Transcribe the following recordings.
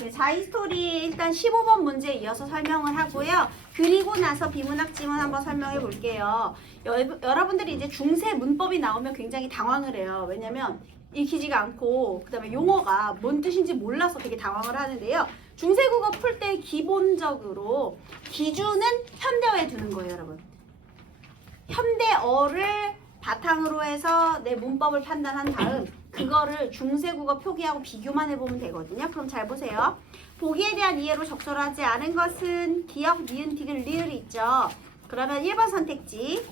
네, 자이스토리 일단 15번 문제 이어서 설명을 하고요. 그리고 나서 비문학 지문 한번 설명해 볼게요. 여러분들이 이제 중세 문법이 나오면 굉장히 당황을 해요. 왜냐면 읽히지가 않고 그다음에 용어가 뭔 뜻인지 몰라서 되게 당황을 하는데요. 중세국어 풀 때 기본적으로 기준은 현대어에 두는 거예요, 여러분. 현대어를 바탕으로 해서 내 문법을 판단한 다음 그거를 중세국어 표기하고 비교만 해보면 되거든요. 그럼 잘 보세요. 보기에 대한 이해로 적절하지 않은 것은 기역, 니은, 디귿, 리을이 있죠. 그러면 1번 선택지.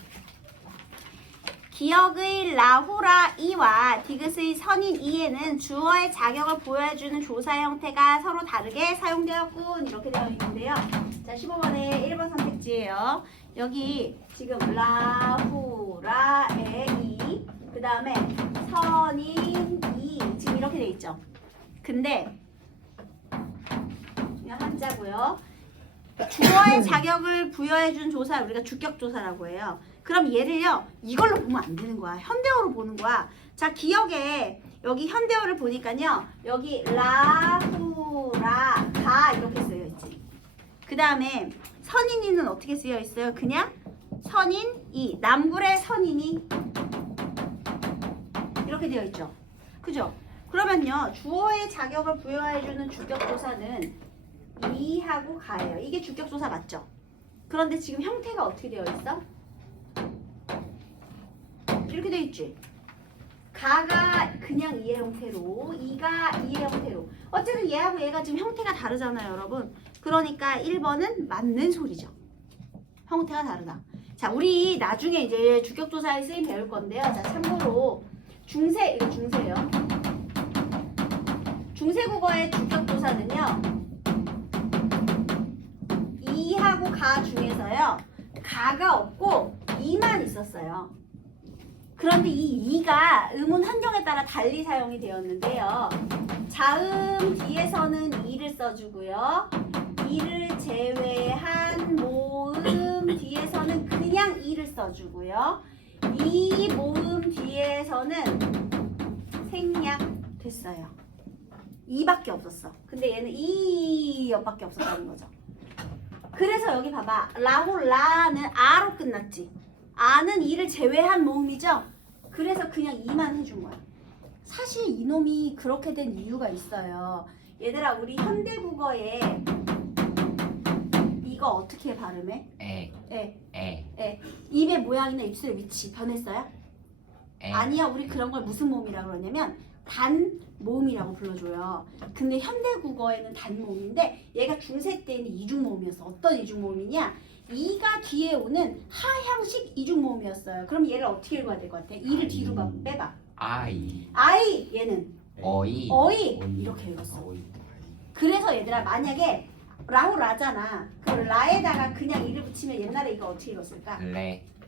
기역의 라후라 이와 디귿의 선인 이에는 주어의 자격을 부여해주는 조사 형태가 서로 다르게 사용되었군. 이렇게 되어 있는데요. 자, 15번에 1번 선택지예요. 여기 지금 라후라의 이, 그 다음에 선인 이, 지금 이렇게 돼 있죠. 근데 그냥 한자고요. 주어의 자격을 부여해준 조사, 우리가 주격조사라고 해요. 그럼 얘를요, 이걸로 보면 안 되는 거야. 현대어로 보는 거야. 자, 기억에 여기 현대어를 보니까요, 여기 라후라 가 이렇게 쓰여 있지. 그 다음에 선인이는 어떻게 쓰여 있어요? 그냥 선인이, 남굴의 선인이 이렇게 되어 있죠. 그죠? 그러면요, 주어의 자격을 부여해주는 주격조사는 이하고 가예요. 이게 주격조사 맞죠? 그런데 지금 형태가 어떻게 되어 있어? 이렇게 되어 있지? 가가 그냥 이의 형태로, 이가 이의 형태로. 어쨌든 얘하고 얘가 지금 형태가 다르잖아요, 여러분. 그러니까 1번은 맞는 소리죠. 형태가 다르다. 자, 우리 나중에 이제 주격조사에 쓰임 배울 건데요. 자, 참고로 중세, 이거 중세예요. 중세국어의 주격조사는요, 이하고 가 중에서요, 가가 없고 이만 있었어요. 그런데 이 이가 음운 환경에 따라 달리 사용이 되었는데요. 자음 뒤에서는 이를 써주고요. 이를 제외한 모음 뒤에서는 그냥 이를 써주고요. 이 모음 뒤에서는 생략됐어요. 이밖에 없었어. 근데 얘는 이 옆밖에 없었다는 거죠. 그래서 여기 봐봐. 라고 라는 아로 끝났지. 아는 이를 제외한 모음이죠. 그래서 그냥 이만 해준 거야. 사실 이놈이 그렇게 된 이유가 있어요. 얘들아, 우리 현대국어에 이거 어떻게 발음해? 에. 입의 모양이나 입술의 위치 변했어요? 아니야. 우리 그런 걸 무슨 모음이라고 그러냐면 단 모음이라고 불러줘요. 근데 현대국어에는 단 모음인데 얘가 중세 때는 이중 모음이었어. 어떤 이중 모음이냐? 이가 뒤에 오는 하향식 이중 모음이었어요. 그럼 얘를 어떻게 읽어야 될 것 같아? 이를 뒤로 빼봐. 아이, 얘는 어이, 이렇게 읽었어. 그래서 얘들아, 만약에 라후라잖아. 그 라에다가 그냥 이를 붙이면 옛날에 이거 어떻게 읽었을까?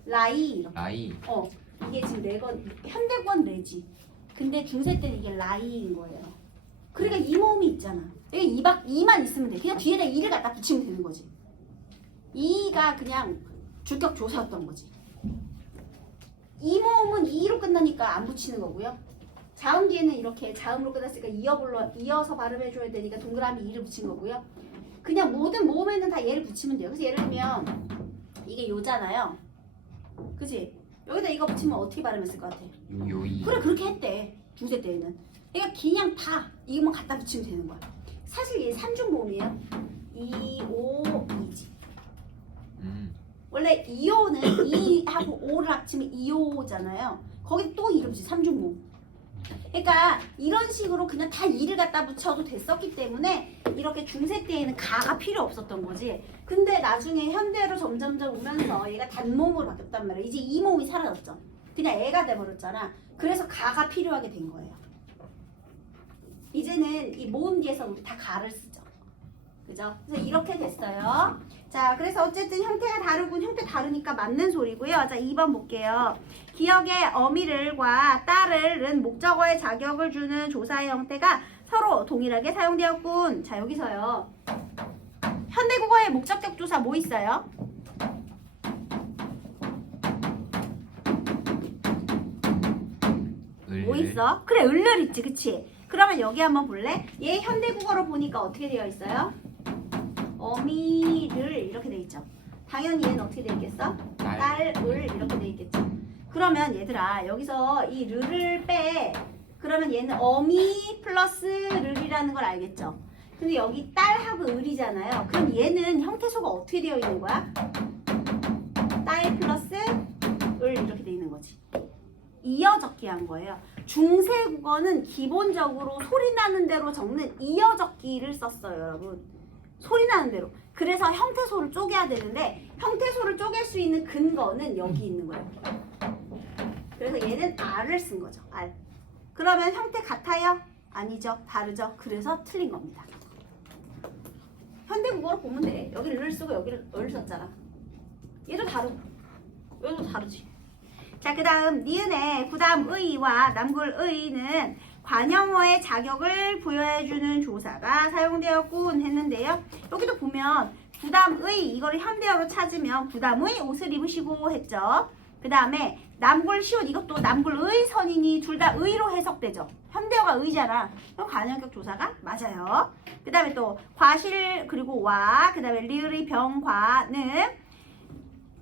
라이 이렇게. 라이, 이게 지금 현대권 레지. 근데 중세 때는 이게 라이인 거예요. 그러니까 이 모음이 있잖아. 여기 이만 있으면 돼. 그냥 뒤에다 이를 갖다 붙이면 되는 거지. 이가 그냥 주격 조사였던 거지. 이 모음은 이로 끝나니까 안 붙이는 거고요. 자음 뒤에는 이렇게 자음으로 끝났으니까 이어서 발음해줘야 되니까 동그라미 이를 붙인 거고요. 그냥 모든 모음에는 다 얘를 붙이면 돼요. 그래서 예를 들면 이게 요잖아요. 그치? 여기다 이거 붙이면 어떻게 발음했을 것 같아? 요이, 그래, 그렇게 했대. 중세 때에는. 그러니까 그냥 다 이거만 갖다 붙이면 되는 거야. 사실 얘 삼중 모음이에요. 이, 오, 이지. 원래 이오는 이하고 오를 합치면 이오잖아요. 거기 또 이를 붙이 삼중 모음. 그러니까 이런 식으로 그냥 다 이를 갖다 붙여도 됐었기 때문에 이렇게 중세 때에는 가가 필요 없었던 거지. 근데 나중에 현대로 점점점 오면서 얘가 단모음으로 바뀌었단 말이야. 이제 이 모음이 사라졌죠. 그냥 애가 돼버렸잖아. 그래서 가가 필요하게 된 거예요. 이제는 이 모음 뒤에서 우리 다 가를 쓰죠. 그죠? 그래서 이렇게 됐어요. 자, 그래서 어쨌든 형태가 다르군. 형태 다르니까 맞는 소리고요. 자, 2번 볼게요. 기역의 어미를과 딸을은 목적어의 자격을 주는 조사의 형태가 서로 동일하게 사용되었군. 자, 여기서요. 현대국어의 목적격 조사 뭐 있어요? 뭐 있어? 그래, 을을 있지, 그치? 그러면 여기 한번 볼래? 얘 현대국어로 보니까 어떻게 되어 있어요? 어미를 이렇게 돼 있죠. 당연히 얘는 어떻게 돼 있겠어? 딸을 이렇게 돼 있겠죠. 그러면 얘들아 여기서 이 르를 빼. 그러면 얘는 어미 플러스 르이라는 걸 알겠죠? 근데 여기 딸하고 을이잖아요. 그럼 얘는 형태소가 어떻게 되어 있는 거야? 딸 플러스 을 이렇게 돼 있는 거지. 이어 적기 한 거예요. 중세 국어는 기본적으로 소리 나는 대로 적는 이어 적기를 썼어요, 여러분. 소리 나는 대로. 그래서 형태소를 쪼개야 되는데 형태소를 쪼갤 수 있는 근거는 여기 있는 거예요. 그래서 얘는 R을 쓴 거죠. R. 그러면 형태 같아요? 아니죠. 다르죠. 그래서 틀린 겁니다. 현대국어로 보면 돼. 여기를 를 쓰고 여기를 을 썼잖아. 얘도 다르고 얘도 다르지. 자, 그 다음 니은의 구담의와 남굴의는 관형어의 자격을 부여해주는 조사가 사용되었군 했는데요. 여기도 보면 구담의 이거를 현대어로 찾으면 구담의 옷을 입으시고 했죠. 그 다음에 남굴시옷 이것도 남굴의 선이니 둘 다 의로 해석되죠. 현대어가 의잖아. 그럼 관형격 조사가 맞아요. 그 다음에 또 과실 그리고 와 그 다음에 리을의 병과는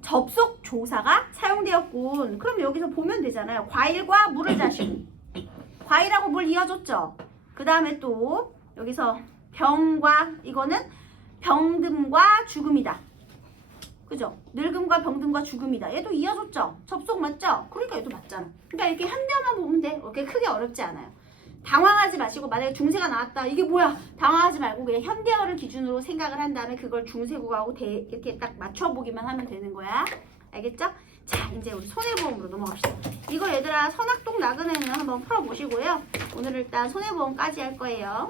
접속 조사가 사용되었군. 그럼 여기서 보면 되잖아요. 과일과 물을 자시고 과일하고 물 이어줬죠. 그 다음에 또 여기서 병과 이거는 병듦과 죽음이다. 그죠? 늙음과 병듦과 죽음이다. 얘도 이어줬죠. 접속 맞죠? 그러니까 얘도 맞잖아. 그러니까 이렇게 현대어만 보면 돼. 이렇게 크게 어렵지 않아요. 당황하지 마시고 만약에 중세가 나왔다. 이게 뭐야? 당황하지 말고 그냥 현대어를 기준으로 생각을 한 다음에 그걸 중세국어하고 이렇게 딱 맞춰보기만 하면 되는 거야. 알겠죠? 자, 이제 우리 손해보험으로 넘어갑시다. 이거 얘들아 선악동 나그네는 한번 풀어보시고요. 오늘 일단 손해보험까지 할 거예요.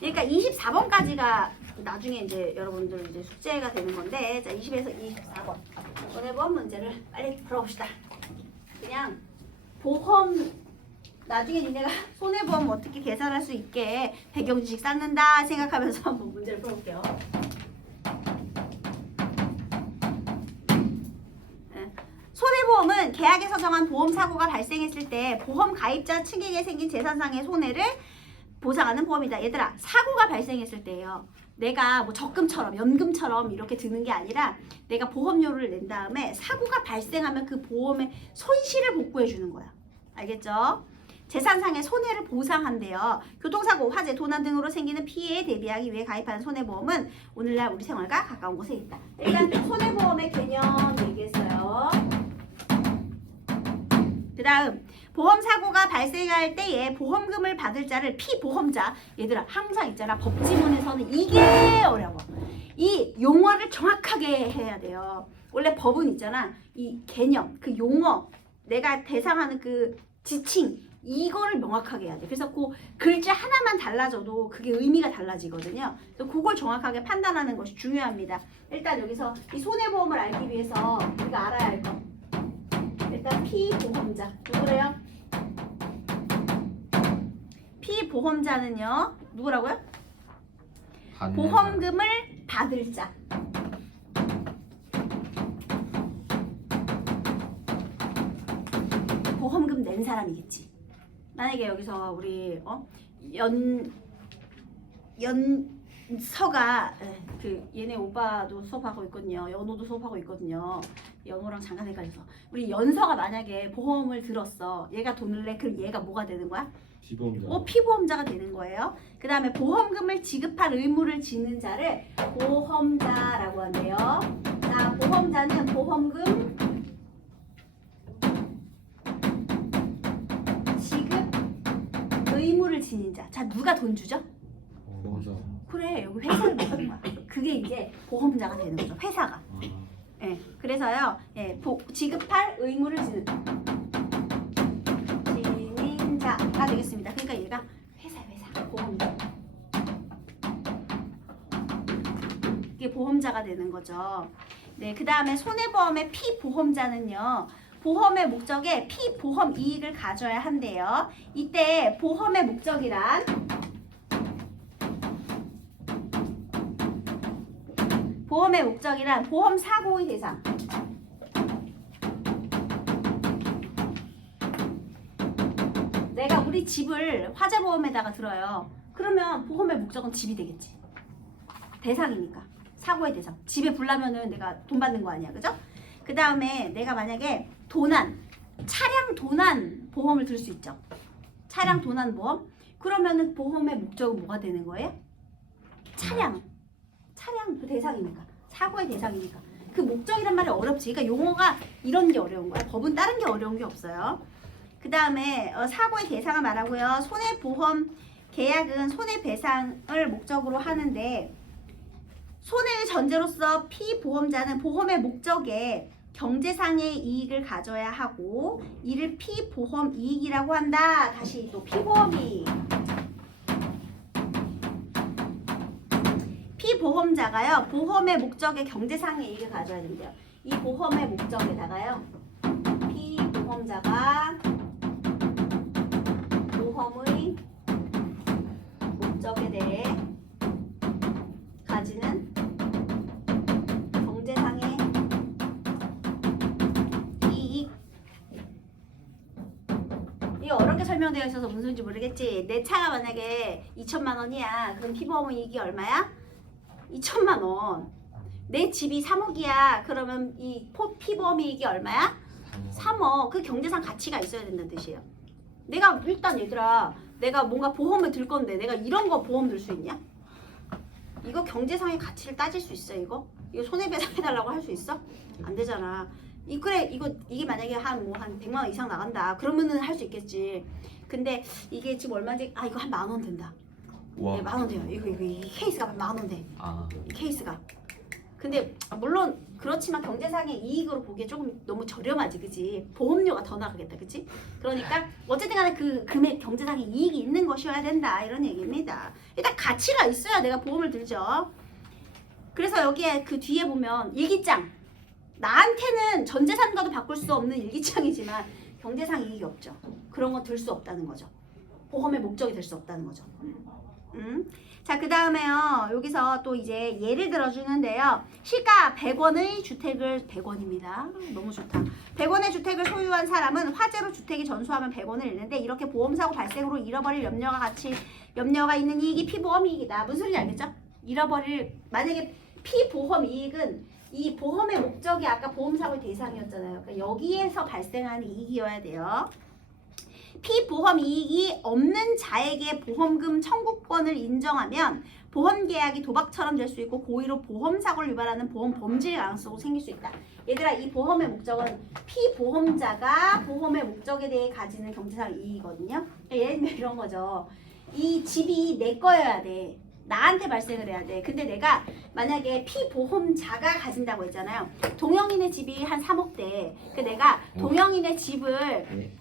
그러니까 24번까지가 나중에 이제 여러분들 이제 숙제가 되는 건데, 자 20에서 24번 손해보험 문제를 빨리 풀어봅시다. 그냥 보험 나중에 니네가 손해보험 어떻게 계산할 수 있게 배경지식 쌓는다 생각하면서 한번 문제를 풀어볼게요. 손해보험은 계약에서 정한 보험사고가 발생했을 때 보험 가입자 측에게 생긴 재산상의 손해를 보상하는 보험이다. 얘들아 사고가 발생했을 때예요. 내가 뭐 적금처럼 연금처럼 이렇게 드는 게 아니라 내가 보험료를 낸 다음에 사고가 발생하면 그 보험의 손실을 복구해 주는 거야. 알겠죠? 재산상의 손해를 보상한대요. 교통사고, 화재, 도난 등으로 생기는 피해에 대비하기 위해 가입하는 손해보험은 오늘날 우리 생활과 가까운 곳에 있다. 일단 손해보험의 개념 얘기했어요. 그 다음 보험사고가 발생할 때에 보험금을 받을 자를 피보험자. 얘들아 항상 있잖아. 법지문에서는 이게 어려워. 이 용어를 정확하게 해야 돼요. 원래 법은 있잖아. 이 개념, 그 용어, 내가 대상하는 그 지칭 이거를 명확하게 해야 돼. 그래서 그 글자 하나만 달라져도 그게 의미가 달라지거든요. 그래서 그걸 정확하게 판단하는 것이 중요합니다. 일단 여기서 이 손해보험을 알기 위해서 우리가 알아야 할 거. 일단 피보험자 누구래요? 피보험자는요 누구라고요? 보험금을 받을 자. 보험금 낸 사람이겠지. 만약에 여기서 우리 연서가 그 얘네 오빠도 수업하고 있거든요. 연호도 수업하고 있거든요. 연호랑 잠깐 헷갈려서 우리 연서가 만약에 보험을 들었어. 얘가 돈을 내. 그럼 얘가 뭐가 되는 거야? 피보험자. 피보험자가 되는 거예요. 그 다음에 보험금을 지급할 의무를 짓는 자를 보험자라고 한대요. 자, 보험자는 보험금 의무를 지닌 자. 자, 누가 돈 주죠? 보험자. 그래, 여기 회사를 먹는 거야. 그게 이제 보험자가 되는 거죠. 회사가. 예, 그래서요, 예, 지급할 의무를 지닌 자가 되겠습니다. 그러니까 얘가 회사, 보험자. 이게 보험자가 되는 거죠. 네, 그 다음에 손해보험의 피보험자는요. 보험의 목적에 피보험 이익을 가져야 한대요. 이때 보험의 목적이란 보험 사고의 대상. 내가 우리 집을 화재보험에다가 들어요. 그러면 보험의 목적은 집이 되겠지. 대상이니까. 사고의 대상. 집에 불 나면은 내가 돈 받는 거 아니야. 그죠? 그 다음에 내가 만약에 도난, 차량 도난 보험을 들 수 있죠. 차량 도난 보험. 그러면은 보험의 목적은 뭐가 되는 거예요? 차량 그 대상이니까. 사고의 대상이니까. 그 목적이란 말이 어렵지. 그러니까 용어가 이런 게 어려운 거야. 법은 다른 게 어려운 게 없어요. 그 다음에 사고의 대상을 말하고요. 손해보험 계약은 손해배상을 목적으로 하는데 손해의 전제로서 피보험자는 보험의 목적에 경제상의 이익을 가져야 하고 이를 피보험 이익이라고 한다. 다시 또 피보험이익. 피보험자가요. 보험의 목적에 경제상의 이익을 가져야 된대요. 이 보험의 목적에다가요. 피보험자가 보험의 목적에 대해 가지는 경제상의 이익. 이거 어렵게 설명되어 있어서 무슨 소리인지 모르겠지. 내 차가 만약에 2천만 원이야. 그럼 피보험 이익이 얼마야? 2천만 원. 내 집이 3억이야. 그러면 이 피보험 이익이 얼마야? 3억. 그 경제상 가치가 있어야 된다는 뜻이에요. 내가 일단 얘들아, 내가 뭔가 보험을 들 건데 내가 이런 거 보험 들 수 있냐? 이거 경제상의 가치를 따질 수 있어? 이거 손해배상해달라고 할 수 있어? 안 되잖아. 이게 만약에 한 100만 원 이상 나간다. 그러면은 할 수 있겠지. 근데 이게 지금 얼마인지 이거 한 10,000원 된다. 네, 10,000원 돼요. 이 케이스가 10,000원 돼. 이 케이스가. 근데 물론 그렇지만 경제상의 이익으로 보기에 조금 너무 저렴하지, 그치? 보험료가 더 나가겠다, 그치? 그러니까 어쨌든 간에 그 금액 경제상의 이익이 있는 것이어야 된다, 이런 얘기입니다. 일단 가치가 있어야 내가 보험을 들죠. 그래서 여기에 그 뒤에 보면 일기장. 나한테는 전 재산과도 바꿀 수 없는 일기장이지만 경제상 이익이 없죠. 그런 거 들 수 없다는 거죠. 보험의 목적이 될 수 없다는 거죠. 자, 그 다음에요. 여기서 또 이제 예를 들어주는데요. 시가 100원의 주택을 100원입니다. 너무 좋다. 100원의 주택을 소유한 사람은 화재로 주택이 전소하면 100원을 잃는데 이렇게 보험사고 발생으로 잃어버릴 염려가 있는 이익이 피보험 이익이다. 무슨 소리인지 알겠죠? 만약에 피보험 이익은 이 보험의 목적이 아까 보험사고의 대상이었잖아요. 그러니까 여기에서 발생하는 이익이어야 돼요. 피보험 이익이 없는 자에게 보험금 청구권을 인정하면 보험 계약이 도박처럼 될 수 있고 고의로 보험사고를 유발하는 보험 범죄의 가능성이 생길 수 있다. 얘들아, 이 보험의 목적은 피보험자가 보험의 목적에 대해 가지는 경제상 이익이거든요. 그러니까 예를 들면 이런 거죠. 이 집이 내 거여야 돼. 나한테 발생을 해야 돼. 근데 내가 만약에 피보험자가 가진다고 했잖아요. 동영인의 집이 한 3억대. 그 내가 동영인의 집을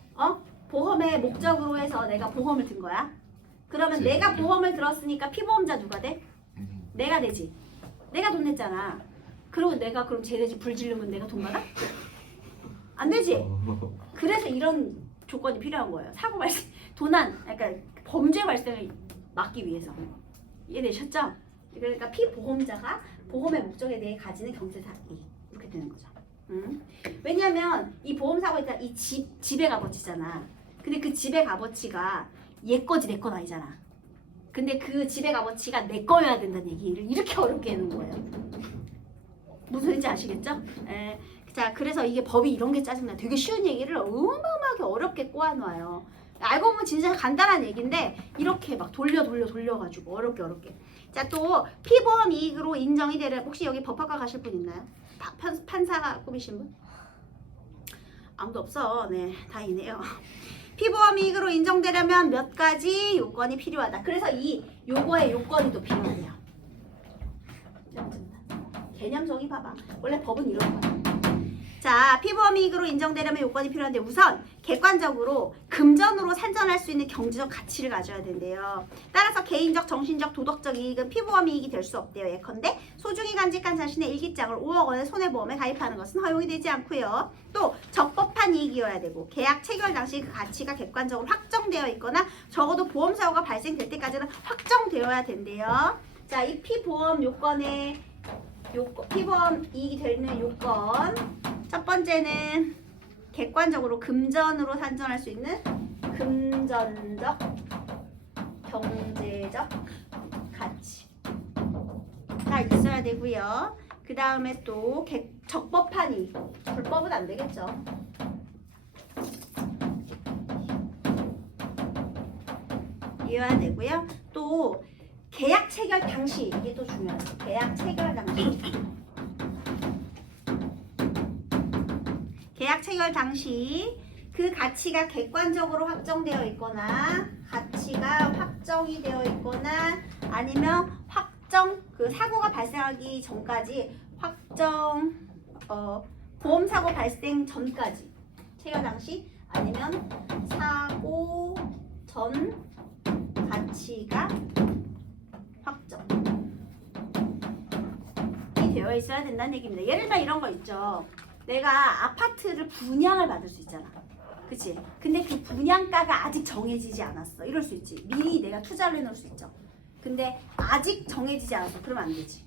보험의 목적으로 해서 내가 보험을 든 거야. 그러면 내가 보험을 들었으니까 피보험자 누가 돼? 내가 되지. 내가 돈 냈잖아. 그리고 내가 그럼 쟤네 집 불 지르면 내가 돈 받아? 안 되지. 그래서 이런 조건이 필요한 거예요. 사고 발생, 도난, 그러니까 범죄 발생을 막기 위해서. 이해되셨죠? 그러니까 피보험자가 보험의 목적에 대해 가지는 경제상 이익. 이렇게 되는 거죠. 왜냐하면 이 보험사고에 따라 이 집의 값어치잖아. 근데 그 집의 값어치가 얘 거지 내 건 아니잖아. 근데 그 집의 값어치가 내 거여야 된다는 얘기를 이렇게 어렵게 해놓은 거예요. 무슨 소리인지 아시겠죠? 자, 그래서 이게 법이 이런 게 짜증나. 되게 쉬운 얘기를 어마어마하게 어렵게 꼬아놓아요. 알고 보면 진짜 간단한 얘기인데 이렇게 막 돌려가지고 어렵게. 자, 또 피보험 이익으로 인정이 되는, 혹시 여기 법학과 가실 분 있나요? 판사 꾸미신 분? 아무도 없어. 네, 다행이네요. 피보험 이익으로 인정되려면 몇 가지 요건이 필요하다. 그래서 이 요거의 요건이 또 필요해요. 개념 정의 봐봐. 원래 법은 이런 거야. 자, 피보험 이익으로 인정되려면 요건이 필요한데 우선 객관적으로 금전으로 산전할 수 있는 경제적 가치를 가져야 된대요. 따라서 개인적, 정신적, 도덕적 이익은 피보험 이익이 될 수 없대요. 예컨대 소중히 간직한 자신의 일기장을 5억 원의 손해보험에 가입하는 것은 허용이 되지 않고요. 또 적법한 이익이어야 되고 계약 체결 당시 그 가치가 객관적으로 확정되어 있거나 적어도 보험사고가 발생될 때까지는 확정되어야 된대요. 자, 이 피보험 요건의 피보험 이익이 되는 요건, 첫 번째는 객관적으로 금전으로 산전할 수 있는 금전적, 경제적 가치가 있어야 되고요. 그 다음에 또 적법하니, 불법은 안 되겠죠. 이해해야 되고요. 또 계약 체결 당시, 이게 또 중요하죠. 계약 체결 당시. 계약 체결 당시 그 가치가 객관적으로 확정되어 있거나 가치가 확정이 되어 있거나 아니면 확정 그 사고가 발생하기 전까지 확정 보험 사고 발생 전까지 체결 당시 아니면 사고 전 가치가 확정이 되어 있어야 된다는 얘기입니다. 예를 들면 이런 거 있죠. 내가 아파트를 분양을 받을 수 있잖아. 그치? 근데 그 분양가가 아직 정해지지 않았어. 이럴 수 있지. 미리 내가 투자를 해놓을 수 있죠. 근데 아직 정해지지 않았어. 그러면 안 되지.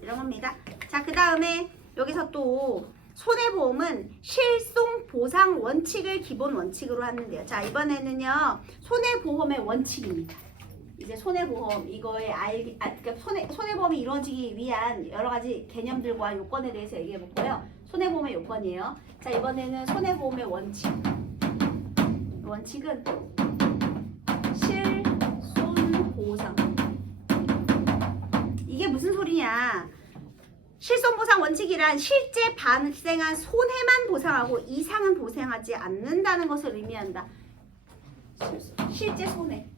이런 겁니다. 자, 그 다음에 여기서 또 손해보험은 실손 보상 원칙을 기본 원칙으로 하는데요. 자, 이번에는요. 손해보험의 원칙입니다. 이제 손해보험 이거에 그러니까 손해보험이 이루어지기 위한 여러 가지 개념들과 요건에 대해서 얘기해 볼까요? 손해보험의 요건이에요. 자, 이번에는 손해보험의 원칙. 원칙은 실손보상. 이게 무슨 소리냐? 실손보상 원칙이란 실제 발생한 손해만 보상하고 이상은 보상하지 않는다는 것을 의미한다. 실제 손해.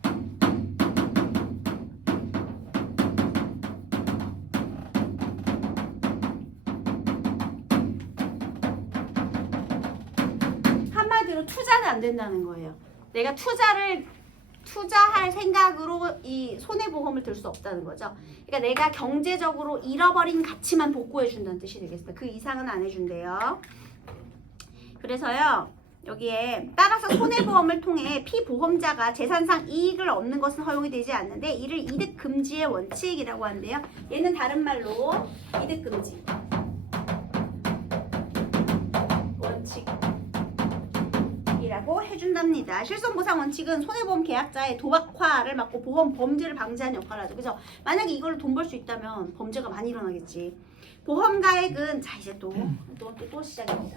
한마디로 투자는 안 된다는 거예요. 내가 투자할 생각으로 이 손해보험을 들 수 없다는 거죠. 그러니까 내가 경제적으로 잃어버린 가치만 복구해 준다는 뜻이 되겠습니다. 그 이상은 안 해준대요. 그래서요. 여기에 따라서 손해보험을 통해 피보험자가 재산상 이익을 얻는 것은 허용이 되지 않는데 이를 이득금지의 원칙이라고 하는데요. 얘는 다른 말로 이득금지 원칙이라고 해준답니다. 실손보상 원칙은 손해보험 계약자의 도박화를 막고 보험 범죄를 방지하는 역할을 하죠. 그죠? 만약에 이걸로 돈 벌 수 있다면 범죄가 많이 일어나겠지. 보험가액은 자 이제 또 시작입니다.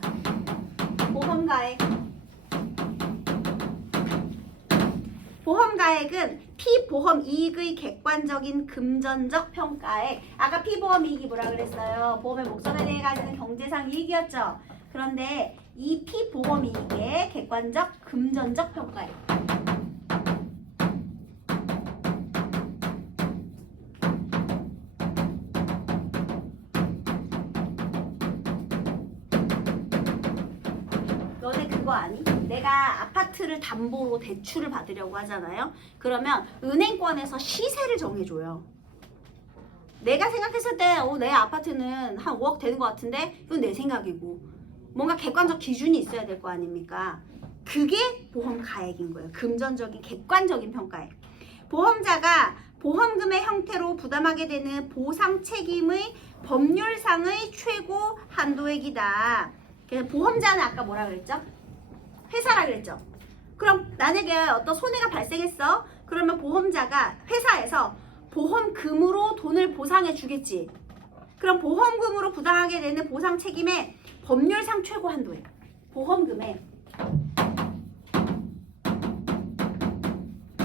보험가액은 피보험 이익의 객관적인 금전적 평가액. 아까 피보험 이익이 뭐라 그랬어요? 보험의 목적에 대해 가지는 경제상 이익이었죠. 그런데 이 피보험 이익의 객관적 금전적 평가액. 너네 그거 아니? 내가 아파트를 담보로 대출을 받으려고 하잖아요. 그러면 은행권에서 시세를 정해줘요. 내가 생각했을 때 내 아파트는 한 5억 되는 것 같은데 이건 내 생각이고 뭔가 객관적 기준이 있어야 될 거 아닙니까? 그게 보험 가액인 거예요. 금전적인 객관적인 평가액. 보험자가 보험금의 형태로 부담하게 되는 보상 책임의 법률상의 최고 한도액이다. 그래서 보험자는 아까 뭐라 그랬죠? 회사라 그랬죠? 그럼 만약에 어떤 손해가 발생했어? 그러면 보험자가 회사에서 보험금으로 돈을 보상해 주겠지. 그럼 보험금으로 부담하게 되는 보상 책임의 법률상 최고 한도액. 보험금의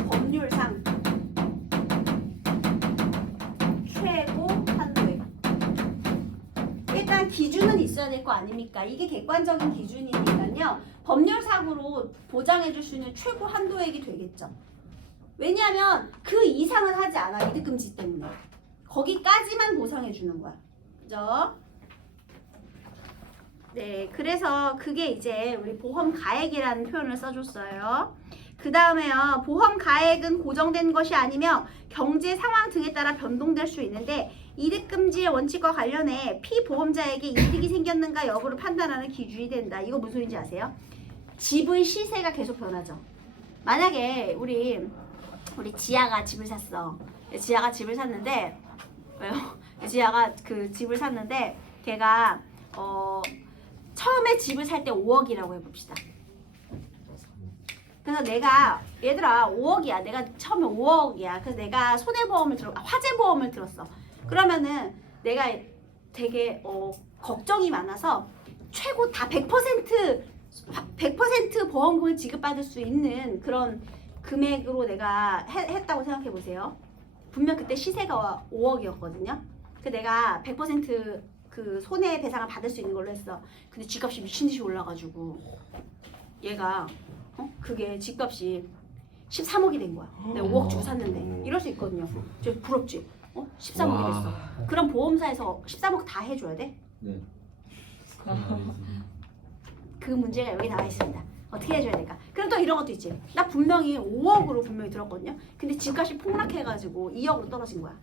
법률상 최고 한도액. 일단 기준은 있어야 될 거 아닙니까? 이게 객관적인 기준이니까요. 법률상으로 보장해 줄 수 있는 최고 한도액이 되겠죠. 왜냐하면 그 이상은 하지 않아. 이득금지 때문에. 거기까지만 보상해 주는 거야. 그죠? 네, 그래서 그게 이제 우리 보험 가액이라는 표현을 써줬어요. 그 다음에요. 보험 가액은 고정된 것이 아니며 경제 상황 등에 따라 변동될 수 있는데 이득금지의 원칙과 관련해 피보험자에게 이득이 생겼는가 여부를 판단하는 기준이 된다. 이거 무슨 소리인지 아세요? 집의 시세가 계속 변하죠. 만약에 우리 지아가 집을 샀어. 지아가 집을 샀는데 왜요? 지아가 그 집을 샀는데 걔가 처음에 집을 살 때 5억이라고 해봅시다. 그래서 내가 얘들아 5억이야. 내가 처음에 5억이야. 그래서 내가 손해보험을 화재보험을 들었어. 그러면은 내가 되게 걱정이 많아서 최고 다 100% 보험금을 지급받을 수 있는 그런 금액으로 내가 했다고 생각해 보세요. 분명 그때 시세가 5억이었거든요. 그 내가 100% 손해배상을 받을 수 있는 걸로 했어. 근데 집값이 미친 듯이 올라가지고 얘가 그게 집값이 13억이 된 거야. 내가 5억 주고 샀는데 이럴 수 있거든요. 저 부럽지? 13억이 됐어. 그럼 보험사에서 13억 다 해줘야 돼? 네. 그 문제가 여기 나와 있습니다. 어떻게 해줘야 될까? 그럼 또 이런 것도 있지. 나 분명히 5억으로 분명히 들었거든요. 근데 집값이 폭락해가지고 2억으로 떨어진 거야.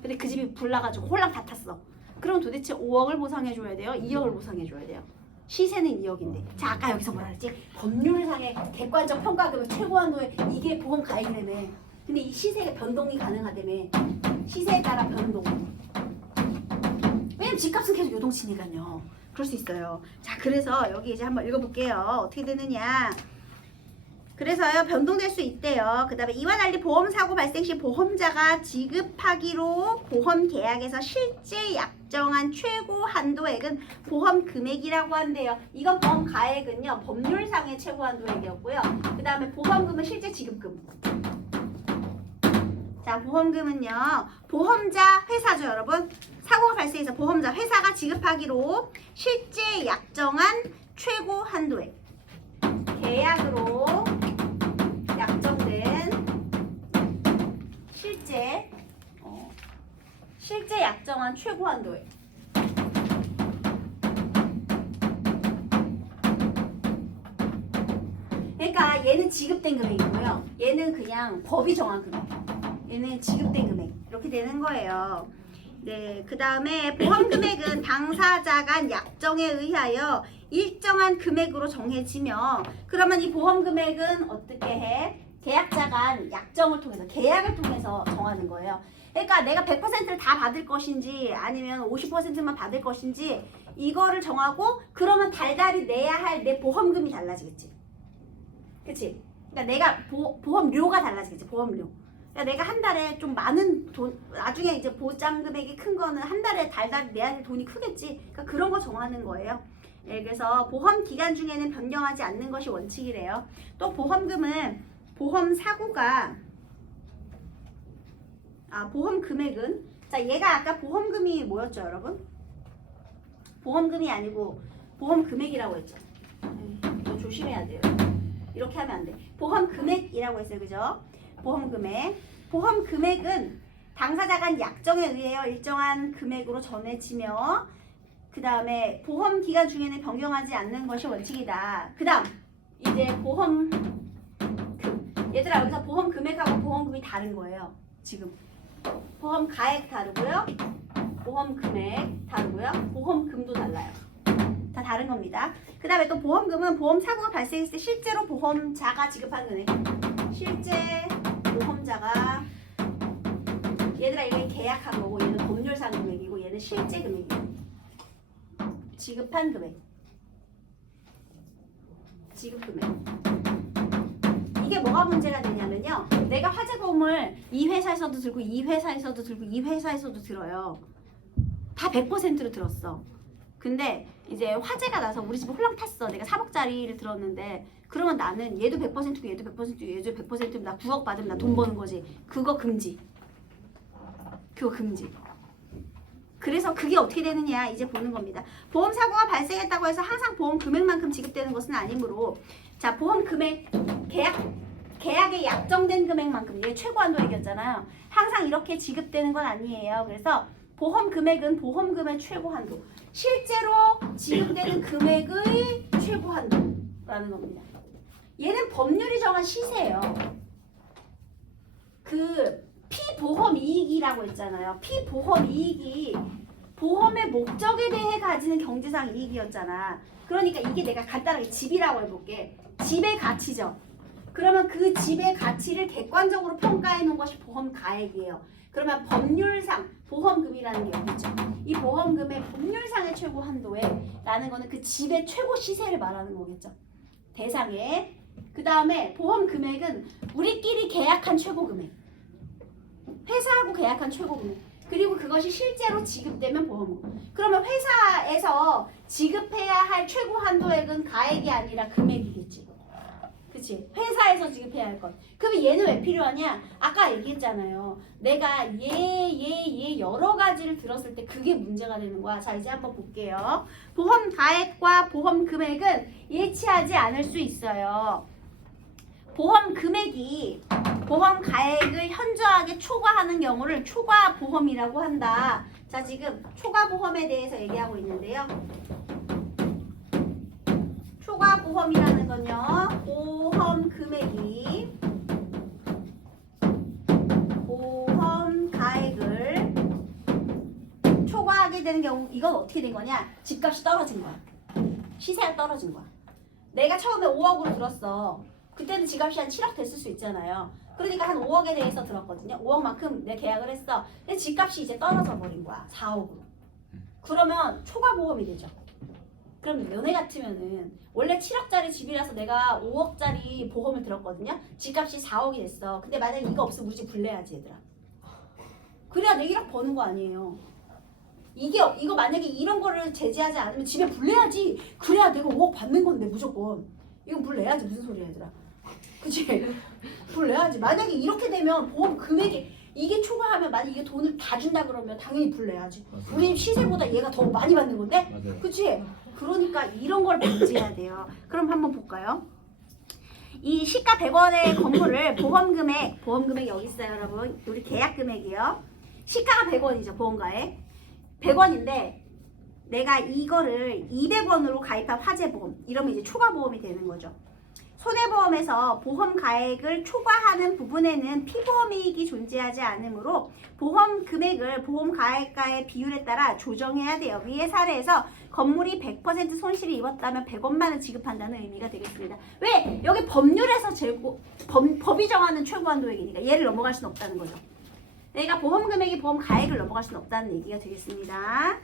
근데 그 집이 불나가지고 홀랑 다 탔어. 그럼 도대체 5억을 보상해줘야 돼요? 2억을 보상해줘야 돼요? 시세는 2억인데. 자, 아까 여기서 뭐라 그랬지? 법률상의 객관적 평가금의 최고 한도에 이게 보험 가액이라며. 근데 이 시세가 변동이 가능하다며. 시세에 따라 변동. 왜냐면 집값은 계속 요동치니까요. 그럴 수 있어요. 자, 그래서 여기 이제 한번 읽어볼게요. 어떻게 되느냐. 그래서요, 변동될 수 있대요. 그 다음에 이와 달리 보험사고 발생 시 보험자가 지급하기로 보험 계약에서 실제 약정한 최고 한도액은 보험 금액이라고 한대요. 이건 보험 가액은요, 법률상의 최고 한도액이었고요. 그 다음에 보험금은 실제 지급금. 자, 보험금은요, 보험자 회사죠, 여러분. 사고가 발생해서 보험자 회사가 지급하기로 실제 약정한 최고 한도액. 계약으로 약정된 실제 약정한 최고 한도액. 그러니까 얘는 지급된 금액이고요. 얘는 그냥 법이 정한 금액. 얘는 지급된 금액. 이렇게 되는 거예요. 네, 그 다음에 보험 금액은 당사자 간 약정에 의하여 일정한 금액으로 정해지며, 그러면 이 보험 금액은 어떻게 해? 계약자 간 약정을 통해서, 계약을 통해서 정하는 거예요. 그러니까 내가 100%를 다 받을 것인지 아니면 50%만 받을 것인지 이거를 정하고, 그러면 달달이 내야 할 내 보험금이 달라지겠지. 그치? 그러니까 내가 보험료가 달라지겠지. 보험료. 그러니까 내가 한 달에 좀 많은 돈, 나중에 이제 보장 금액이 큰 거는 한 달에 달달이 내야 할 돈이 크겠지. 그러니까 그런 거 정하는 거예요. 네, 그래서 보험 기간 중에는 변경하지 않는 것이 원칙이래요. 또 보험금은 보험 사고가 보험 금액은, 자, 얘가 아까 보험금이 뭐였죠, 여러분? 보험금이 아니고 보험 금액이라고 했죠. 이거 조심해야 돼요. 이렇게 하면 안 돼. 보험 금액이라고 했어요, 그죠? 보험 금액. 보험 금액은 당사자 간 약정에 의하여 일정한 금액으로 정해지며, 그 다음에 보험 기간 중에는 변경하지 않는 것이 원칙이다. 그 다음 이제 보험금. 얘들아, 여기서 보험 금액하고 보험금이 다른 거예요. 지금 보험 가액 다르고요, 보험 금액 다르고요, 보험금도 달라요. 다 다른 겁니다. 그 다음에 또 보험금은 보험 사고가 발생했을 때 실제로 보험자가 지급하는 금액. 실제 보험자가, 얘들아 이게 계약한 거고, 얘는 법률상 금액이고, 얘는 실제 금액이에요. 지급한 금액. 지급 금액. 이게 뭐가 문제가 되냐면요, 내가 화재보험을 이 회사에서도 들고 이 회사에서도 들고 이 회사에서도 들어요. 다 100%로 들었어. 근데 이제 화재가 나서 우리 집이 홀랑 탔어. 내가 3억짜리를 들었는데, 그러면 나는 얘도 100%고 얘도 100%고 얘도 100%면 나 9억 받으면 나 돈 버는 거지. 그거 금지. 그거 금지. 그래서 그게 어떻게 되느냐 이제 보는 겁니다. 보험 사고가 발생했다고 해서 항상 보험 금액만큼 지급되는 것은 아니므로, 자, 보험 금액, 계약에 약정된 금액만큼, 이게 최고 한도액이었잖아요. 항상 이렇게 지급되는 건 아니에요. 그래서 보험 금액은 보험금의 최고 한도, 실제로 지급되는 금액의 최고 한도라는 겁니다. 얘는 법률이 정한 시세예요. 그 피보험 이익이라고 했잖아요. 피보험 이익이 보험의 목적에 대해 가지는 경제상 이익이었잖아. 그러니까 이게 내가 간단하게 집이라고 해볼게. 집의 가치죠. 그러면 그 집의 가치를 객관적으로 평가해 놓은 것이 보험 가액이에요. 그러면 법률상 보험금이라는 게 있죠. 이 보험금의 법률상의 최고 한도에 라는 거는 그 집의 최고 시세를 말하는 거겠죠. 대상의 그 다음에 보험 금액은 우리끼리 계약한 최고 금액. 회사하고 계약한 최고 금액. 그리고 그것이 실제로 지급되면 보험금. 그러면 회사에서 지급해야 할 최고 한도액은 가액이 아니라 금액이겠지. 그치? 회사에서 지급해야 할 것. 그럼 얘는 왜 필요하냐? 아까 얘기했잖아요. 내가 얘 여러 가지를 들었을 때 그게 문제가 되는 거야. 자, 이제 한번 볼게요. 보험 가액과 보험 금액은 일치하지 않을 수 있어요. 보험 금액이 보험 가액을 현저하게 초과하는 경우를 초과 보험이라고 한다. 자, 지금 초과 보험에 대해서 얘기하고 있는데요. 초과 보험이라는 건요. 보험 금액이 보험 가액을 초과하게 되는 경우 이건 어떻게 된 거냐? 집값이 떨어진 거야. 시세가 떨어진 거야. 내가 처음에 5억으로 들었어. 그때는 집값이 한 7억 됐을 수 있잖아요. 그러니까 한 5억에 대해서 들었거든요. 5억만큼 내 계약을 했어. 근데 집값이 이제 떨어져 버린 거야. 4억으로. 그러면 초과 보험이 되죠. 그럼 너네 같으면은 원래 7억짜리 집이라서 내가 5억짜리 보험을 들었거든요. 집값이 4억이 됐어. 근데 만약에 이거 없으면 우리 집 불내야지 얘들아. 그래야 내 1억 버는 거 아니에요. 이거 만약에 이런 거를 제재하지 않으면 집에 불내야지. 그래야 내가 5억 받는 건데 무조건. 이거 불내야지. 무슨 소리야 얘들아. 그치? 불내야지. 만약에 이렇게 되면 보험 금액이 이게 초과하면 만약에 이게 돈을 다 준다 그러면 당연히 불내야지. 맞아요. 우리 시세보다 얘가 더 많이 받는 건데? 맞아요. 그치? 그러니까 이런 걸 방지해야 돼요. 그럼 한번 볼까요? 이 시가 100원의 건물을 보험 금액 여기 있어요 여러분. 우리 계약 금액이요. 시가가 100원이죠 보험가에. 100원인데 내가 이거를 200원으로 가입한 화재보험 이러면 이제 초과보험이 되는 거죠. 손해보험에서 보험 가액을 초과하는 부분에는 피보험이익이 존재하지 않으므로 보험 금액을 보험 가액과의 비율에 따라 조정해야 돼요. 위의 사례에서 건물이 100% 손실을 입었다면 100원만 원 지급한다는 의미가 되겠습니다. 왜? 여기 법률에서 법이 정하는 최고 한도액이니까 얘를 넘어갈 수는 없다는 거죠. 내가 보험 금액이 보험 가액을 넘어갈 수는 없다는 얘기가 되겠습니다.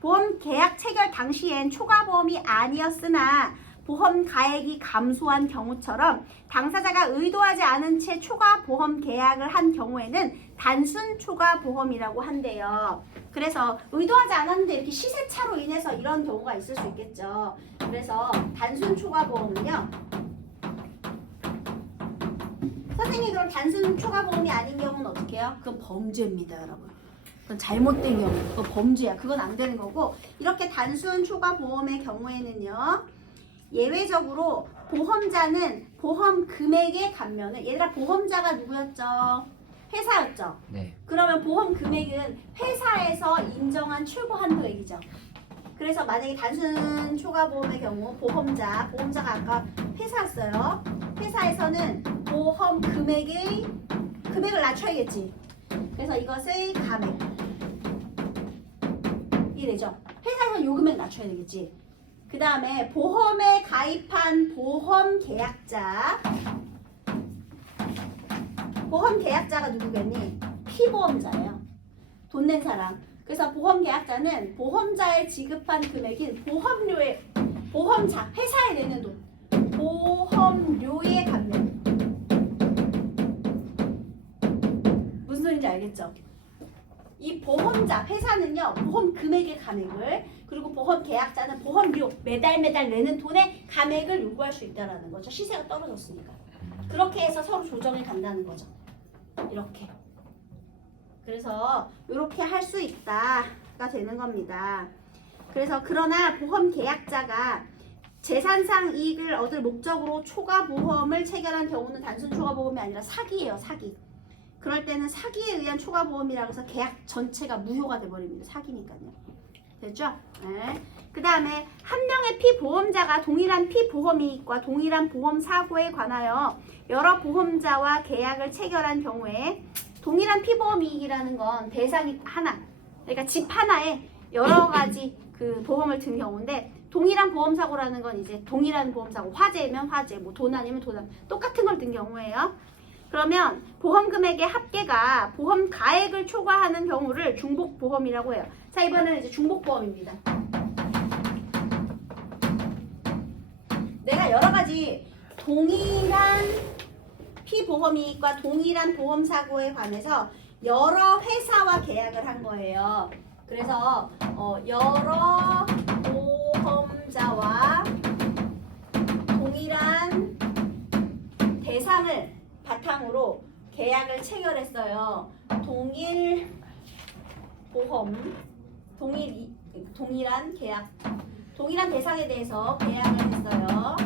보험 계약 체결 당시엔 초과 보험이 아니었으나 보험 가액이 감소한 경우처럼 당사자가 의도하지 않은 채 초과 보험 계약을 한 경우에는 단순 초과 보험이라고 한대요. 그래서 의도하지 않았는데 이렇게 시세차로 인해서 이런 경우가 있을 수 있겠죠. 그래서 단순 초과 보험은요. 선생님이 그럼 단순 초과 보험이 아닌 경우는 어떻게 해요? 그건 범죄입니다, 여러분. 그건 잘못된 경우, 그건 범죄야. 그건 안 되는 거고 이렇게 단순 초과 보험의 경우에는요. 예외적으로 보험자는 보험 금액의 감면을 얘들아 보험자가 누구였죠? 회사였죠? 네. 그러면 보험 금액은 회사에서 인정한 최고 한도액이죠. 그래서 만약에 단순 초과 보험의 경우 보험자가 아까 회사였어요. 회사에서는 보험 금액을 낮춰야겠지. 그래서 이것을 감액 이게 되죠. 회사에서 요 금액 낮춰야 되겠지. 그 다음에 보험에 가입한 보험 계약자가 누구겠니? 피보험자예요. 돈 낸 사람. 그래서 보험 계약자는 보험자에 지급한 금액인 회사에 내는 돈, 보험료의 감면. 무슨 소리인지 알겠죠? 이 보험자, 회사는요, 보험 금액의 감액을, 그리고 보험 계약자는 보험료, 매달 내는 돈의 감액을 요구할 수 있다는 거죠. 시세가 떨어졌으니까. 그렇게 해서 서로 조정해 간다는 거죠. 이렇게. 그래서 이렇게 할 수 있다가 되는 겁니다. 그래서 그러나 보험 계약자가 재산상 이익을 얻을 목적으로 초과 보험을 체결한 경우는 단순 초과 보험이 아니라 사기예요, 사기. 그럴 때는 사기에 의한 초과 보험이라고 해서 계약 전체가 무효가 돼버립니다. 사기니까요. 됐죠? 네. 그 다음에 한 명의 피보험자가 동일한 피보험 이익과 동일한 보험 사고에 관하여 여러 보험자와 계약을 체결한 경우에 동일한 피보험 이익이라는 건 대상이 하나, 그러니까 집 하나에 여러 가지 그 보험을 든 경우인데 동일한 보험 사고라는 건 이제 동일한 보험 사고, 화재면 화재, 뭐 돈 아니면 돈, 똑같은 걸 든 경우예요. 그러면 보험 금액의 합계가 보험 가액을 초과하는 경우를 중복 보험이라고 해요. 자, 이번에는 이제 중복 보험입니다. 내가 여러 가지 동일한 피보험이익과 동일한 보험사고에 관해서 여러 회사와 계약을 한 거예요. 그래서 여러 보험자와 동일한 대상을 바탕으로 계약을 체결했어요. 동일 보험, 동일한 계약, 동일한 대상에 대해서 계약을 했어요.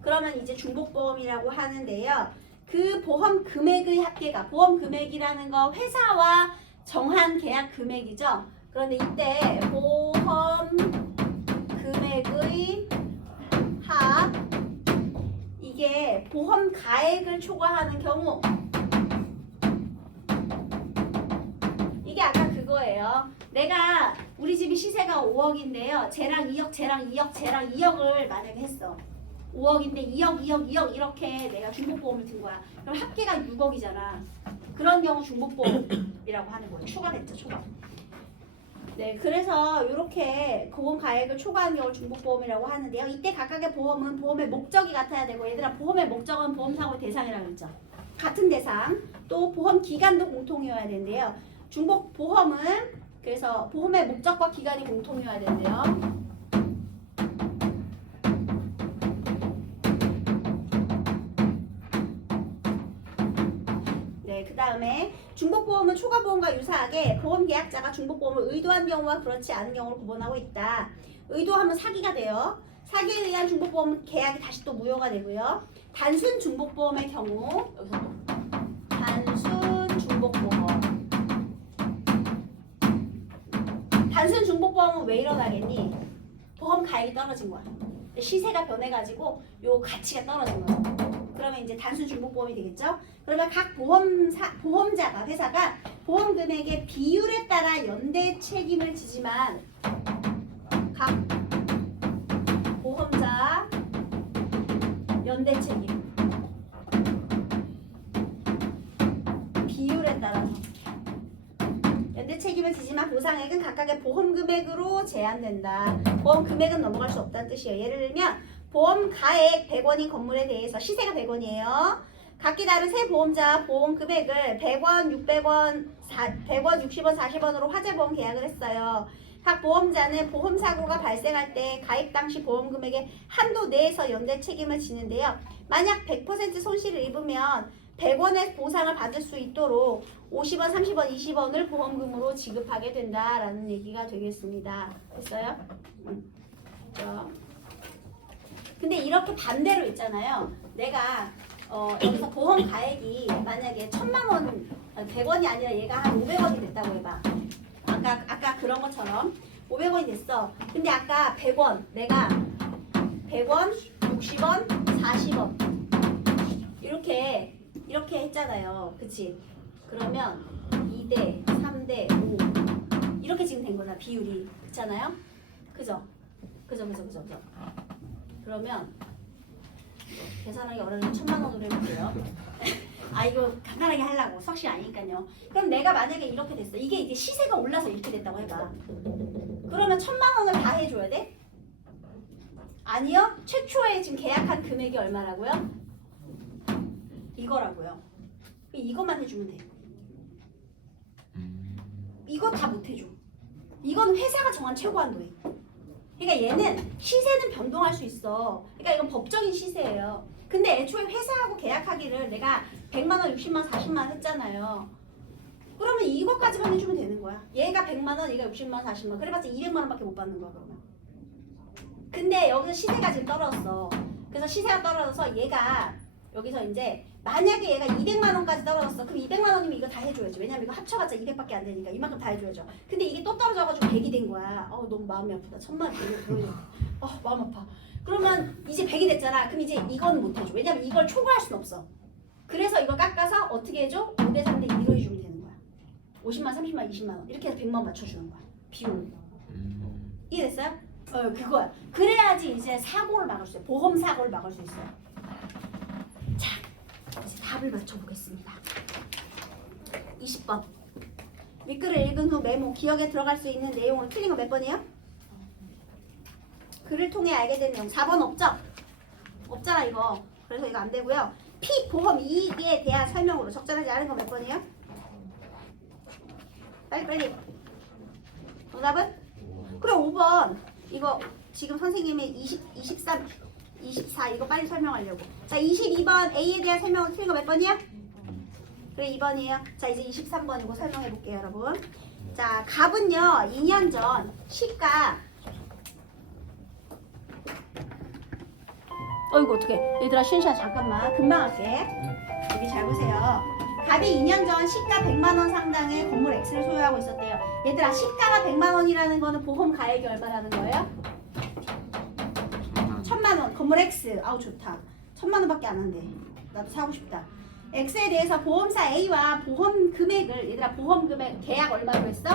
그러면 이제 중복보험이라고 하는데요. 그 보험 금액의 합계가, 보험 금액이라는 거 회사와 정한 계약 금액이죠. 그런데 이때 보험 금액의 합, 이게 보험 가액을 초과하는 경우, 이게 아까 그거예요. 내가 우리 집이 시세가 5억인데요. 쟤랑 2억, 쟤랑 2억, 쟤랑 2억을 만약에 했어. 5억인데 2억, 2억, 2억 이렇게 내가 중복보험을 든 거야. 그럼 합계가 6억이잖아. 그런 경우 중복보험이라고 하는 거예요. 추가됐죠, 추가. 네, 그래서 이렇게 보험 가액을 초과한 경우를 중복보험이라고 하는데요. 이때 각각의 보험은 보험의 목적이 같아야 되고, 얘들아 보험의 목적은 보험사고의 대상이라고 했죠. 같은 대상, 또 보험 기간도 공통이어야 되는데요. 중복보험은 그래서 보험의 목적과 기간이 공통이어야 되는데요. 그 다음에 중복보험은 초과보험과 유사하게 보험계약자가 중복보험을 의도한 경우와 그렇지 않은 경우를 구분하고 있다. 의도하면 사기가 돼요. 사기에 의한 중복보험은 계약이 다시 또 무효가 되고요. 단순 중복보험의 경우, 여기서 또 단순 중복보험. 단순 중복보험은 왜 일어나겠니? 보험 가액이 떨어진 거야. 시세가 변해가지고 요 가치가 떨어진 거야. 그러면 이제 단순 중복보험이 되겠죠? 그러면 각 보험자가, 회사가 보험 금액의 비율에 따라 연대 책임을 지지만 각 보험자 연대 책임 비율에 따라서 연대 책임을 지지만 보상액은 각각의 보험 금액으로 제한된다. 보험 금액은 넘어갈 수 없다는 뜻이에요. 예를 들면 보험 가액 100원인 건물에 대해서 시세가 100원이에요. 각기 다른 세 보험자 보험 금액을 100원, 600원, 100원, 60원, 40원으로 화재보험 계약을 했어요. 각 보험자는 보험사고가 발생할 때 가입 당시 보험 금액의 한도 내에서 연대 책임을 지는데요. 만약 100% 손실을 입으면 100원의 보상을 받을 수 있도록 50원, 30원, 20원을 보험금으로 지급하게 된다라는 얘기가 되겠습니다. 됐어요? 그렇죠? 근데 이렇게 반대로 있잖아요. 내가 여기서 보험 가액이 만약에 1000만 원, 100원이 아니라 얘가 한 500원이 됐다고 해봐. 아까 그런 것처럼 500원이 됐어. 근데 아까 100원, 내가 100원, 60원, 40원 이렇게 했잖아요. 그치? 그러면 2대, 3대, 5 이렇게 지금 된 거잖아. 비율이. 그렇잖아요? 그죠? 그러면 계산하기 어려우면 1000만 원으로 해볼게요. 아 이거 간단하게 하려고 수학시 아니니까요. 그럼 내가 만약에 이렇게 됐어. 이게 이제 시세가 올라서 이렇게 됐다고 해봐. 그러면 1000만 원을 다 해줘야 돼? 아니요. 최초에 지금 계약한 금액이 얼마라고요? 이거라고요. 이것만 해주면 돼. 이거 다 못 해줘. 이건 회사가 정한 최고 한도에. 그러니까 얘는 시세는 변동할 수 있어. 그러니까 이건 법적인 시세예요. 근데 애초에 회사하고 계약하기를 내가 100만 원, 60만 원, 40만 원 했잖아요. 그러면 이것까지만 해주면 되는 거야. 얘가 100만 원, 얘가 60만 원, 40만 원. 그래봤자 200만 원밖에 못 받는 거야 그러면. 근데 여기서 시세가 지금 떨어졌어. 그래서 시세가 떨어져서 얘가 여기서 이제 만약에 얘가 200만 원까지 떨어졌어. 그럼 200만 원이면 이거 다 해줘야지. 왜냐면 이거 합쳐봤자 200밖에 안 되니까 이만큼 다 해줘야죠. 근데 이게 또 떨어져가지고 100이 된 거야. 너무 마음이 아프다. 1000만 원 보이네. 마음 아파. 그러면 이제 100이 됐잖아. 그럼 이제 이건 못 해줘. 왜냐면 이걸 초과할 순 없어. 그래서 이거 깎아서 어떻게 해줘? 5대 3대 2로 해주면 되는 거야. 50만, 30만, 20만 원 이렇게 해서 100만 원 맞춰주는 거야. 비용. 이해됐어요? 그거야. 그래야지 이제 사고를 막을 수 있어요. 보험 사고를 막을 수 있어요. 자, 이제 답을 맞춰보겠습니다. 20번. 윗글을 읽은 후 메모, 기억에 들어갈 수 있는 내용은 틀린 거 몇 번이에요? 글을 통해 알게 된 내용. 4번 없죠? 없잖아 이거. 그래서 이거 안 되고요. 피보험 이익에 대한 설명으로 적절하지 않은 거 몇 번이에요? 빨리. 정답은? 그래 5번. 이거 지금 선생님이 23, 24 이거 빨리 설명하려고. 자 22번 A에 대한 설명은 틀린 거 몇 번이야? 그래 2번이에요. 자 이제 23번이고 설명해 볼게요 여러분. 자 갑은요 2년 전 시가 어이구 어떡해 얘들아 쉬는 시간 잠깐만 금방 할게. 여기 잘 보세요. 갑이 2년 전 시가 100만원 상당의 건물 X를 소유하고 있었대요. 얘들아 시가가 100만원이라는 거는 보험 가액이 얼마라는 거예요? 1000만원 건물 X. 아우 좋다. 1000만원밖에 안 한대. 나도 사고 싶다. X에 대해서 보험사 A와 보험 금액을 얘들아 보험 금액 계약 얼마로 했어?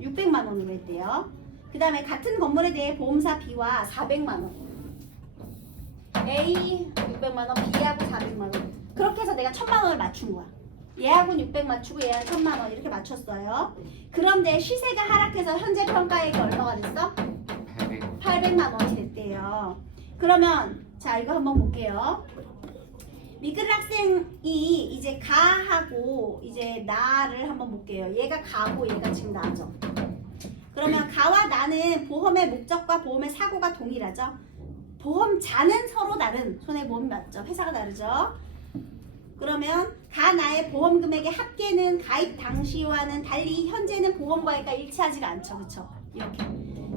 600만원으로 했대요. 그 다음에 같은 건물에 대해 보험사 B와 400만원 A 600만원 B하고 400만원 그렇게 해서 내가 1000만원을 맞춘 거야. 얘하고는 600 맞추고 얘는 1000만원 이렇게 맞췄어요. 그런데 시세가 하락해서 현재 평가액이 얼마가 됐어? 800만원이 됐대요. 그러면 자 이거 한번 볼게요. 미끌 학생이 이제 가하고 이제 나를 한번 볼게요. 얘가 가고 얘가 지금 나죠. 그러면 가와 나는 보험의 목적과 보험의 사고가 동일하죠. 보험자는 서로 다른 손해보험이 맞죠. 회사가 다르죠. 그러면 가 나의 보험 금액의 합계는 가입 당시와는 달리 현재는 보험과액과 일치하지가 않죠. 그쵸? 이렇게.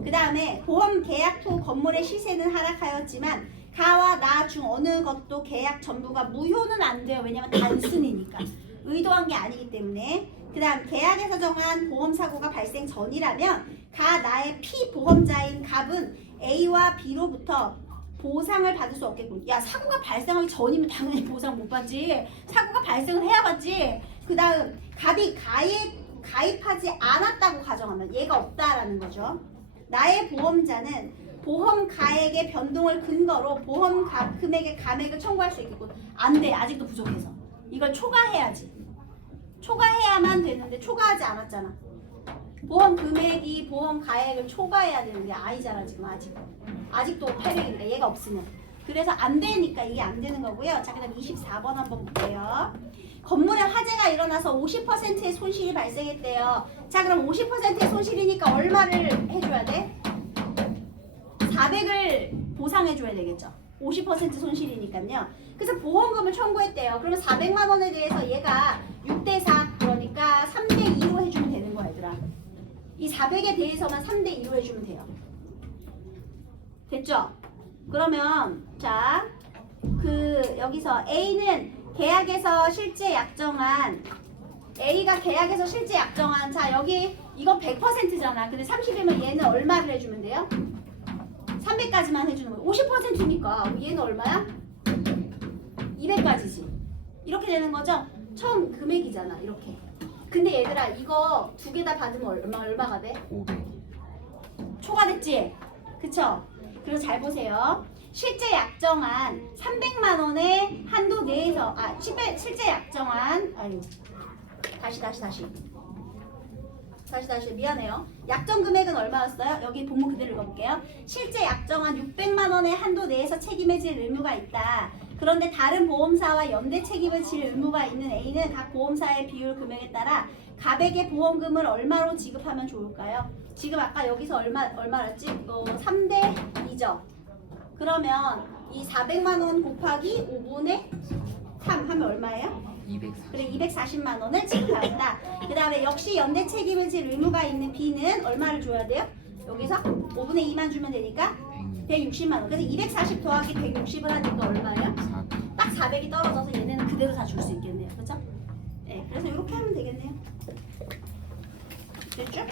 그 다음에 보험 계약 후 건물의 시세는 하락하였지만 가와 나 중 어느 것도 계약 전부가 무효는 안 돼요. 왜냐면 단순이니까. 의도한 게 아니기 때문에. 그 다음 계약에서 정한 보험사고가 발생 전이라면 가 나의 피보험자인 갑은 A와 B로부터 보상을 받을 수 없겠군. 야 사고가 발생하기 전이면 당연히 보상 못 받지. 사고가 발생을 해야 받지. 그 다음 갑이 가입하지 않았다고 가정하면 얘가 없다라는 거죠. 나의 보험자는 보험 가액의 변동을 근거로 보험 금액의 감액을 청구할 수 있겠군. 안 돼. 아직도 부족해서. 이걸 초과해야지. 초과해야만 되는데 초과하지 않았잖아. 보험 금액이 보험 가액을 초과해야 되는 게 아니잖아 지금 아직도 800이니까 얘가 없으면. 그래서 안 되니까 이게 안 되는 거고요. 자 그다음 24번 한번 볼게요. 건물에 화재가 일어나서 50%의 손실이 발생했대요. 자 그럼 50%의 손실이니까 얼마를 해줘야 돼? 400을 보상해줘야 되겠죠. 50% 손실이니까요. 그래서 보험금을 청구했대요. 그러면 400만 원에 대해서 얘가 6대4 그러니까 3대2로 해주면 되는 거야 얘들아. 이 400에 대해서만 3대2로 해주면 돼요. 됐죠? 그러면 자 여기서 A는 계약에서 실제 약정한 A가 계약에서 실제 약정한 자 여기 이건 100%잖아. 근데 30이면 얘는 얼마를 해주면 돼요? 300까지만 해주는 거예요. 50%니까 얘는 얼마야? 200까지지. 이렇게 되는 거죠? 처음 금액이잖아. 이렇게. 근데 얘들아 이거 두 개 다 받으면 얼마가 돼? 500. 초과됐지? 그쵸? 그래서 잘 보세요. 실제 약정한 300만 원의 한도 내에서 실제 약정한 다시 미안해요. 약정 금액은 얼마였어요? 여기 본문 그대로 읽어볼게요. 실제 약정한 600만 원의 한도 내에서 책임을 질 의무가 있다. 그런데 다른 보험사와 연대 책임을 질 의무가 있는 A는 각 보험사의 비율 금액에 따라 갑에게 보험금을 얼마로 지급하면 좋을까요? 지금 아까 여기서 얼마였지? 3대 2죠. 그러면 이 400만 원 곱하기 5분의 3 하면 얼마예요? 240. 그래 240만 원을 지급한다. 그 다음에 역시 연대 책임을 질 의무가 있는 B는 얼마를 줘야 돼요? 여기서 5분의 2만 주면 되니까 160만 원. 그래서 240 더하기 160을 하니까 얼마예요? 400. 딱 400이 떨어져서 얘네는 그대로 다 줄 수 있겠네요. 그렇죠? 네, 그래서 이렇게 하면 되겠네요. 됐죠?